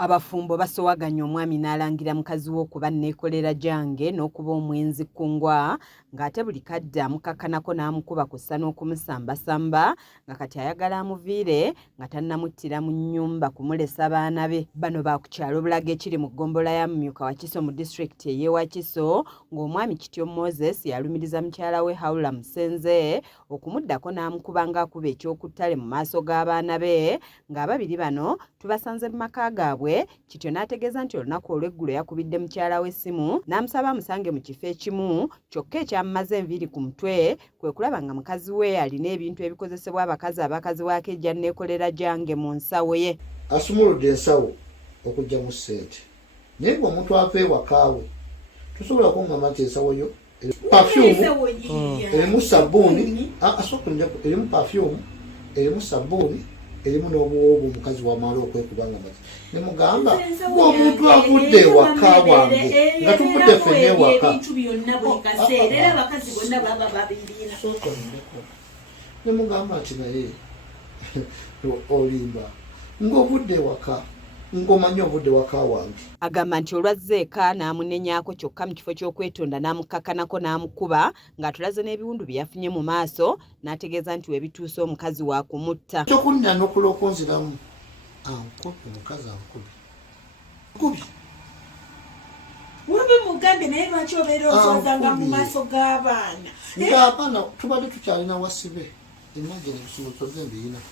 Abafumbo basowaganya omwami n'alangira mukazi we okuba neekolera jange n'okuba omwenzi ku ngwa ng'ate buli kadde amukakkanako n'amukuba kussa n'okumusambasamba nga kati ayagala amuviire nga tannamuttira mu nnyumba kumulesa baana be. Bano ba ku kyalo Bulaga ekiri mu ggombolola ya Mumyuka Wakiso mu disitulikiti ey'e Wakiso ng'omwami Kityo Moses yalumiriza mukyala we Hawula Musenze okumuddako n'amukuba ng'akuba ekyokuttale mu maaso g'abaana be ng'ababiri bano tubasanze mu maka gaabwe. Kityo n'ategeeza nti olunaku olw'eggulo yakubidde mukyala we essimu n'amusaba amusange mu kifo ekimu kyokka ekyamumaze enviiri ku mutwe kwe kulaba nga mukazi we alina ebintu ebikozesebwa abakazi waake ejja neekolera jange mu nsawo ye. Asumuludde ensawo okugyamu ssente naye ng'omuntu ava ewakaawe tosobola kuŋŋamba nti ensawo yo erimu sabbuuni erimu pafyumu erimu sabbuuni erimu n'obuwoobu omukazi wamala okwekuba nga mati ne mugamba ng'omuntu avudde ewaka wange nga tuvudde ffenna ewaka ne mugamba nti naye olimba ng'ovudde ewaka ng'omanyi ovudde waka wange. Agamba nti olwazze eka n'amunenyaako kyokka mu kifo ky'okwetonda n'amukakkanako n'amukuba ng'atulaze n'ebiwundu bye yafunye mu maaso n'ategeeza nti webituuse omukazi wa kumutta. Kyokunnina n'okulooka onziramu ankubye omukazi ankubye. Wabe mugambe naye lwaki obeera oswazanga mu maaso g'abaana? Ng'abaana tubadde tukyalina wasibe imagine ebisumuluzo mbiyina.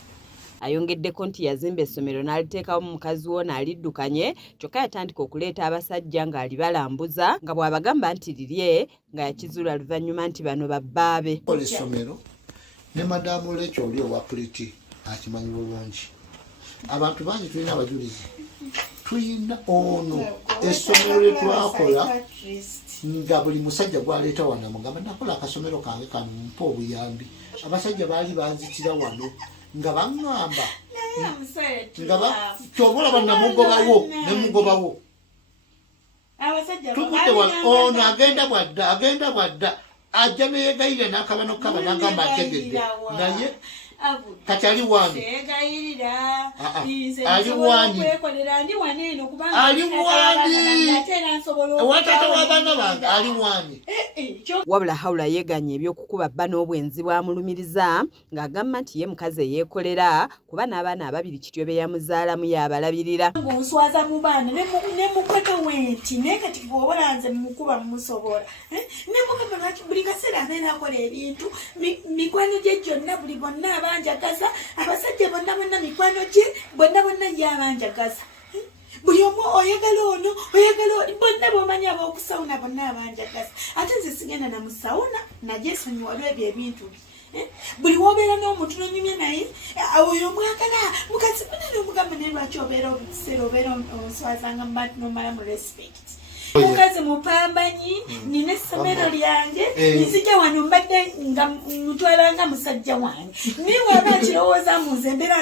Ayongeddeko nti yazimba essomero n'aliteekawo mukazi wo n'aliddukanye kyokka yatandika okuleeta abasajja ng'alibalambuza nga bw'abagamba nti lirye nga yakizuula luvannyuma nti bano babbaabe. Essomero ne madamu Lecho oli owa Puliti akimanyi bulungi. Abantu bangi tulina abajulizi. Tulina ono essomero lye twakola nga buli musajja gwaleeta wano amugamba nakola akasomero kange kano mpa obuyambi. Abasajja baali banzitira wano nga baŋŋamba ky'oba olaba namugobawo ne mugobawo tuvudde ono agenda bwadda ajja neyeegayirira n'akaba n'okukaba n'agamba ategedde naye kati ali wani owatata w'abaana bange ali wani. Wabula Hawula yeeganye ebyokukuba bba n'obwenzi bwamulumiriza ng'agamba nti ye mukazi eyeekolera kuba n'abaana ababiri Kityo be yamuzaalamu y'abalabirira. Ng'onswaza mu baana ne mukono wenti naye kati bw'obolanze mukuba mumusobola ne mugamba lwaki buli kaseera abeera akola ebintu mikwano gye gyonna buli bonna abanjagaza abasajja bonna mikwano gye bonna ye abanjagaza buli omu oyagala ono bonna b'omanyi ab'okusawuna bonna abanjagaza ate nze sigenda na musawuna najje esonyiwa lw'ebyo ebintu bye. Buli wobeera n'omuntu n'onyumya naye oyo omwagala mukazi munene omugamba naye lwaki obeera obukiseera obeera onswazanga mu bantu n'omala mu respect. Mukazi mupambanyi nina essomero lyange nzija wano mbadde nga mutwalanga musajja wange naye waba kirowooza mu nze mbeera